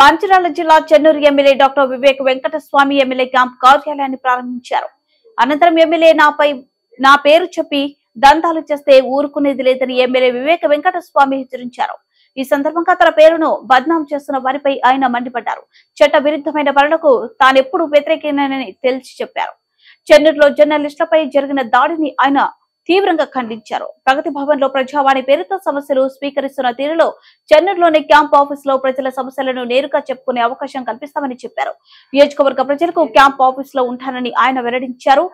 మంచిర్యాల జిల్లా Chennur MLA doctor Vivek Venkataswamy MLA camp కార్యాలయాన్ని ప్రారంభించారు. అనంతరం ఎమ్మెల్యే నా పేరు చెప్పి దంతాలు చేస్తే ఊరుకునేది లేదని ఎమ్మెల్యే వివేక్ వెంకటస్వామి హెచ్చరించారు. ఈ సందర్భంగా తన పేరును బద్నాం చేస్తున్న వారిపై ఆయన మండిపడ్డారు. చట్ట విరుద్ధమైన పనులకు తానెప్పుడు వ్యతిరేకేనని తేల్చి చెప్పారు. చెన్నూరులో జర్నలిస్టులపై జరిగిన దాడిని ఆయన తీవ్రంగా ఖండించారు. ప్రగతి భవన్ లో ప్రజావాణి పేరుతో సమస్యలు స్వీకరిస్తున్న తీరులో చెన్నూరులోని క్యాంప్ ఆఫీస్ లో ప్రజల సమస్యలను నేరుగా చెప్పుకునే అవకాశం కల్పిస్తామని చెప్పారు. నియోజకవర్గ ప్రజలకు క్యాంప్ ఆఫీస్ లో ఉంటానని ఆయన వెల్లడించారు.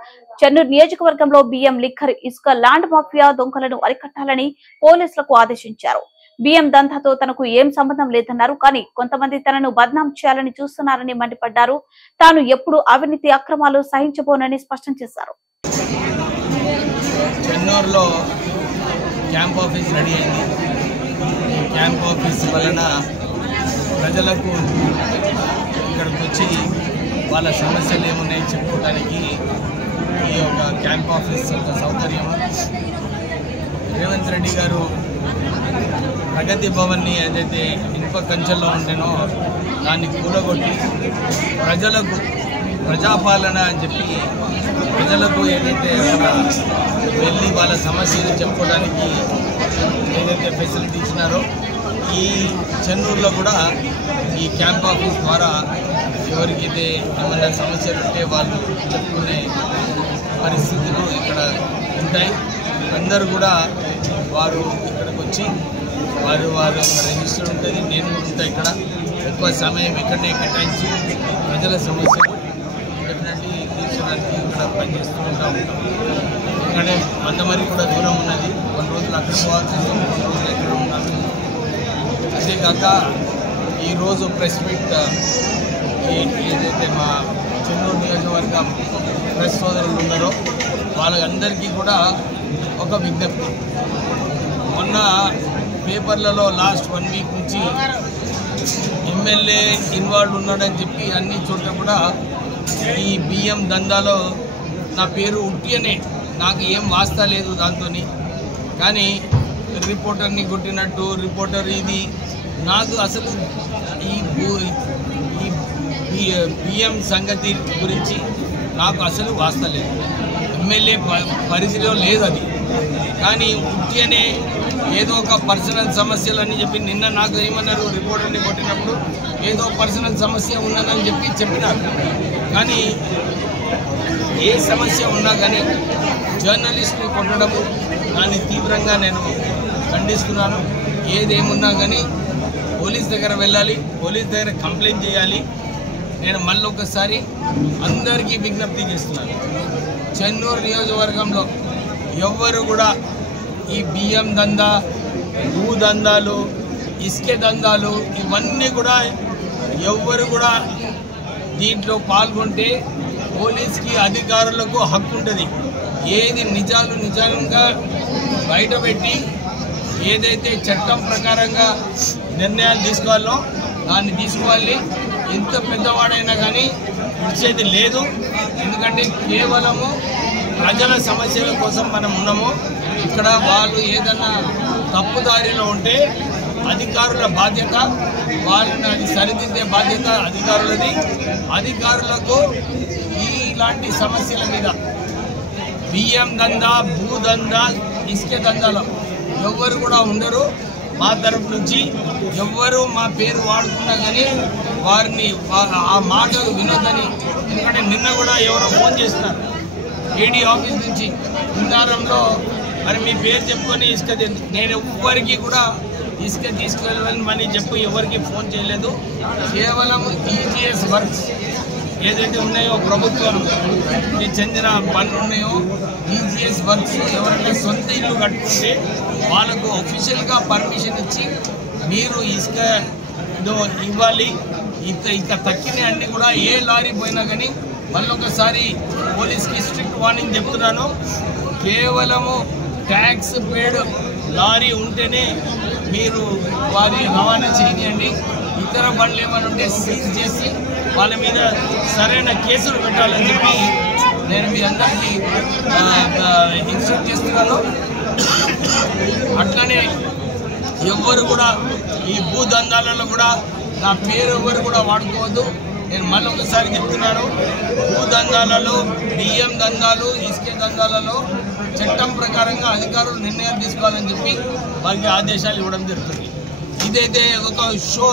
చెన్నూరు నియోజకవర్గంలో బియ్యం, లిక్కర్, ఇసుక, ల్యాండ్ మాఫియా దొంగలను అరికట్టాలని పోలీసులకు ఆదేశించారు. బియ్యం దందాతో తనకు ఏం సంబంధం లేదన్నారు. కానీ కొంతమంది తనను బద్నాం చేయాలని చూస్తున్నారని మండిపడ్డారు. తాను ఎప్పుడు అవినీతి అక్రమాలు సహించబోనని స్పష్టం చేశారు. చెన్నూరులో క్యాంప్ ఆఫీస్ రెడీ అయింది. క్యాంప్ ఆఫీస్ వలన ప్రజలకు ఇక్కడికి వచ్చి వాళ్ళ సమస్యలు ఏమున్నాయి చెప్పుకోవడానికి ఈ యొక్క క్యాంప్ ఆఫీస్ ఒక సౌకర్యం. రేవంత్ రెడ్డి గారు ప్రగతి భవన్ని ఏదైతే ఇనుప కంచెల్లో ఉండేనో దాన్ని కూలగొట్టి ప్రజలకు ప్రజాపాలన అని చెప్పి ప్రజలకు ఏదైతే అక్కడ వెళ్ళి వాళ్ళ సమస్యలు చెప్పుకోవడానికి ఏదైతే ఫెసిలిటీ ఇచ్చినారో ఈ చెన్నూరులో కూడా ఈ క్యాంప్ ఆఫీస్ ద్వారా ఎవరికైతే ఏమైనా సమస్యలు ఉంటే వాళ్ళు చెప్పుకునే పరిస్థితులు ఇక్కడ ఉంటాయి. అందరూ కూడా వారు ఇక్కడికి వచ్చి వారు రిజిస్టర్ ఉంటుంది. నేను కూడా ఉంటాను ఇక్కడ. ఎక్కువ సమయం ఇక్కడనే కేటాయించి ప్రజల సమస్యలు డెఫినెట్లీ తీర్చడానికి ఇక్కడ పనిచేస్తూ ఉంటాం. ఎందుకంటే మందమరి కూడా దూరం ఉన్నది. కొన్ని రోజులు అక్కడ పోవాల్సి కొన్ని రోజులు ఎక్కడ ఉన్నాను. అంతేకాక ఈరోజు ప్రెస్ మీట్ ఏదైతే మా చెన్నూరు నియోజకవర్గం ప్రెస్ సోదరులు ఉన్నారో వాళ్ళందరికీ కూడా ఒక విజ్ఞప్తి. మొన్న పేపర్లలో లాస్ట్ 1 వీక్ నుంచి ఎమ్మెల్యే ఇన్వాల్వ్ ఉన్నాడని చెప్పి అన్ని చోట్ల కూడా ఈ బియ్యం దందాలో నా పేరు ఉట్టియనే, నాకు ఏం వాస్తా లేదు దాంతో. కానీ రిపోర్టర్ని కొట్టినట్టు రిపోర్టర్ ఇది నాకు అసలు ఈ బియ్యం సంగతి గురించి నాకు అసలు వాస్తా లేదు. ఎమ్మెల్యే పరిధిలో లేదు అది. కానీ ఉట్టియనే ఏదో ఒక పర్సనల్ సమస్యలని చెప్పి నిన్న నాకు ఏమన్నారు, రిపోర్టర్ని కొట్టినప్పుడు ఏదో పర్సనల్ సమస్య ఉన్నదని చెప్పినారు. కానీ ఏ సమస్య ఉన్నా కానీ జర్నలిస్ట్ని కొట్టడము దాన్ని తీవ్రంగా నేను ఖండిస్తున్నాను. ఏదేమున్నా కానీ పోలీస్ దగ్గర వెళ్ళాలి, పోలీస్ దగ్గర కంప్లైంట్ చేయాలి. నేను మళ్ళీ ఒకసారి అందరికీ విజ్ఞప్తి చేస్తున్నాను. చెన్నూరు నియోజకవర్గంలో ఎవ్వరు కూడా ఈ బియ్యం దందా, భూ దందాలు, ఇసుక దందాలు ఇవన్నీ కూడా ఎవ్వరు కూడా దీంట్లో పాల్గొంటే పోలీస్కి అధికారులకు హక్కు ఉంటుంది. ఏది నిజంగా బయటపెట్టి ఏదైతే చట్టం ప్రకారంగా నిర్ణయాలు తీసుకోవాలో దాన్ని తీసుకోవాలి. ఎంత పెద్దవాడైనా కానీ ఇచ్చేది లేదు. ఎందుకంటే కేవలము ప్రజల సమస్యల కోసం మనం ఉన్నాము. ఇక్కడ వాళ్ళు ఏదన్నా తప్పుదారిలో ఉంటే అధికారుల బాధ్యత, వాళ్ళని అది సరిదిద్దే బాధ్యత అధికారులది. అధికారులకు ఇలాంటి సమస్యల మీద బియ్యం దందా, భూ దందా, ఇసుక దందాలో ఎవ్వరు కూడా ఉండరు. మా తరఫు నుంచి ఎవ్వరు మా పేరు వాడుకున్నా కానీ వారిని ఆ మాటలు వినొద్దని. ఎందుకంటే నిన్న కూడా ఎవరో ఫోన్ చేస్తున్నారు ఏడీ ఆఫీస్ నుంచి, ఇందారంలో మరి మీ పేరు చెప్పుకొని ఇసుక, నేను ఎవ్వరికి కూడా ఇసుక తీసుకెళ్ళమని చెప్పి ఎవరికి ఫోన్ చేయలేదు. కేవలం ఈజీఎస్ వర్క్స్ ఏదైతే ఉన్నాయో ప్రభుత్వంకి చెందిన పనులు ఉన్నాయో ఈజీఎస్ వర్క్స్ ఎవరైనా సొంత ఇల్లు కట్టుకుంటే వాళ్ళకు అఫీషియల్గా పర్మిషన్ ఇచ్చి మీరు ఇసుక ఇవ్వాలి. ఇక తక్కిన అన్నీ కూడా ఏ లారీ పోయినా కానీ మళ్ళొకసారి పోలీస్కి స్ట్రిక్ట్ వార్నింగ్ చెప్తున్నాను. కేవలము ట్యాక్స్ పేడ్ లారీ ఉంటేనే మీరు వారి రవాణా చేయనియండి. ఇతర బండ్లు ఏమైనా ఉంటే సీజ్ చేసి వాళ్ళ మీద సరైన కేసులు పెట్టాలని చెప్పి నేను మీ అందరికీ ఇన్స్ట్రక్ట్ చేస్తున్నాను. అట్లనే ఎవ్వరు కూడా ఈ భూదందాలలో కూడా నా పేరు ఎవరు కూడా వాడుకోవద్దు. నేను మళ్ళీ ఒకసారి చెప్తున్నాను, భూ దందాలలో, బియ్యం దందాలు, ఇసుక దందాలలో చట్టం ప్రకారంగా అధికారులు నిర్ణయాలు తీసుకోవాలని చెప్పి వారికి ఆదేశాలు ఇవ్వడం జరుగుతుంది. ఇదైతే ఒక షో